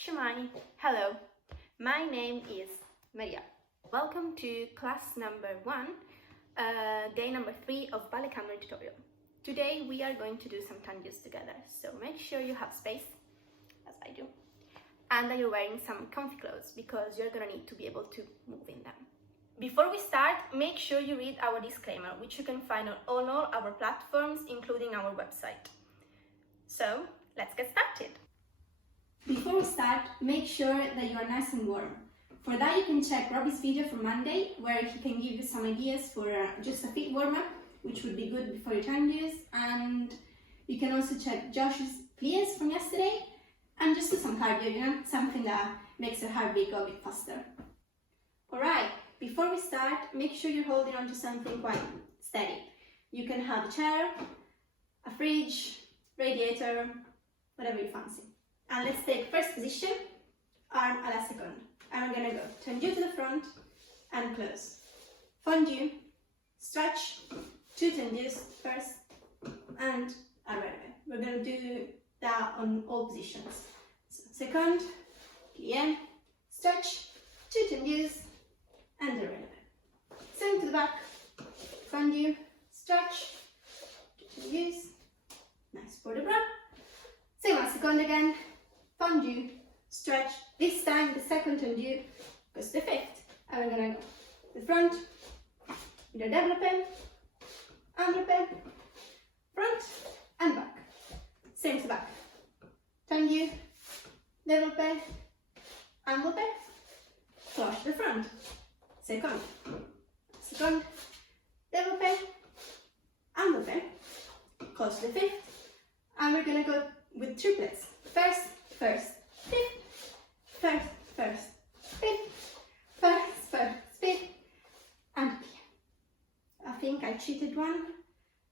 Shemai. Hello, my name is Maria. Welcome to class number 1, day number 3 of Ballet Cymru Tutorial. Today we are going to do some tendus together, so make sure you have space, as I do, and that you're wearing some comfy clothes because you're gonna need to be able to move in them. Before we start, make sure you read our disclaimer, which you can find on all our platforms, including our website. So, let's get started. Before we start, make sure that you are nice and warm. For that, you can check Robbie's video from Monday, where he can give you some ideas for just a fit warm-up, which would be good before your tendus, and you can also check Josh's pliés from yesterday, and just do some cardio, something that makes your heartbeat go a bit faster. Alright, before we start, make sure you're holding on to something quite steady. You can have a chair, a fridge, radiator, whatever you fancy. And let's take first position, arm à la seconde. And we're gonna go tendu to the front and close. Fondu, stretch, 2 tendus first, and a releve. We're gonna do that on all positions. So, second, plié, stretch, 2 tendus, and a releve. Same to the back, fondu, stretch, 2 tendus, nice for the bras. Same as second again. Fondu, stretch, this time the second tendu goes to the fifth, and we're gonna go the front, with the développé, enveloppé, front and back. Same to the back. Tendu, développé, enveloppé, close to the front. Second, développé, enveloppé, close to the fifth, and we're gonna go with triplets. First, fifth, first, fifth, first, fifth, and plié. I think I cheated one.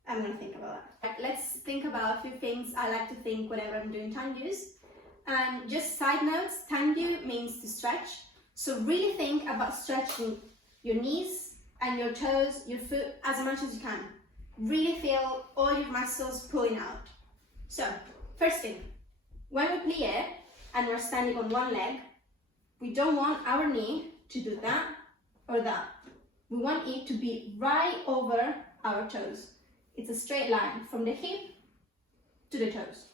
I'm gonna think about that. Let's think about a few things I like to think whenever I'm doing tendus. And just side notes, tendu means to stretch. So really think about stretching your knees and your toes, your foot as much as you can. Really feel all your muscles pulling out. So, first thing, when we plié and we're standing on one leg, we don't want our knee to do that or that. We want it to be right over our toes. It's a straight line from the hip to the toes.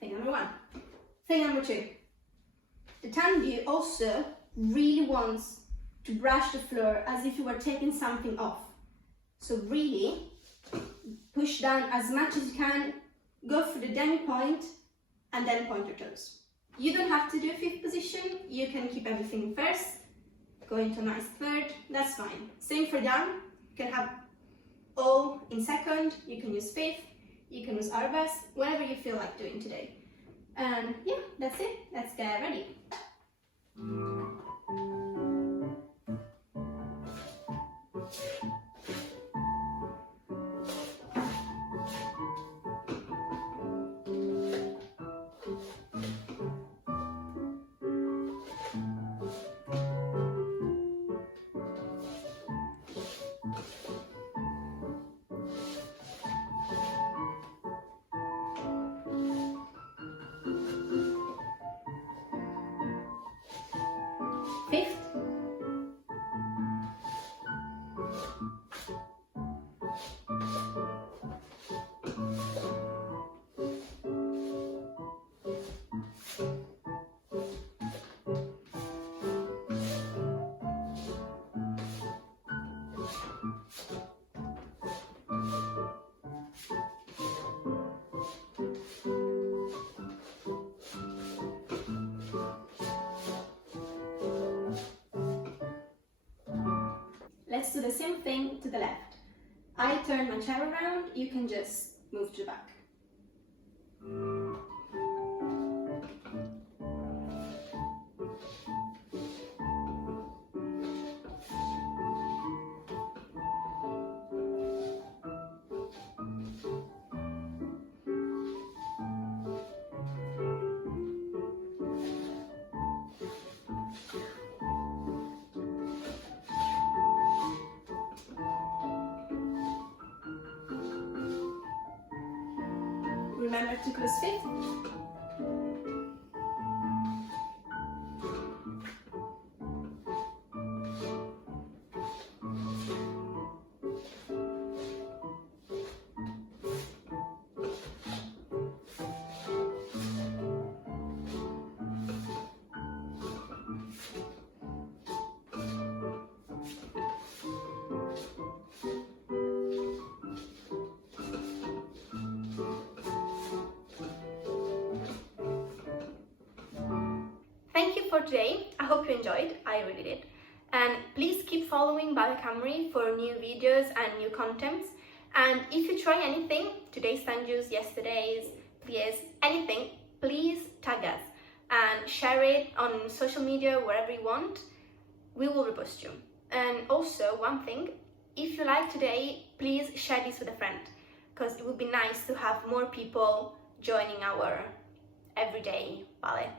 Thing number 1. Thing number 2. The tendu also really wants to brush the floor as if you were taking something off. So really push down as much as you can, go for the demi point, and then point your toes. You don't have to do fifth position, you can keep everything in first, go into a nice third, that's fine. Same for down, you can have all in second, you can use fifth, you can use arabesque, whatever you feel like doing today. And yeah, that's it, let's get ready. Fifth, let's do the same thing to the left. I turn my chair around, you can just move to the back. Remember to close fifth. for today. I hope you enjoyed. I really did. And please keep following Ballet Cymru for new videos and new contents. And if you try anything, today's Tendus, yesterday's, anything, please tag us and share it on social media, wherever you want. We will repost you. And also, one thing, if you like today, please share this with a friend, because it would be nice to have more people joining our everyday ballet.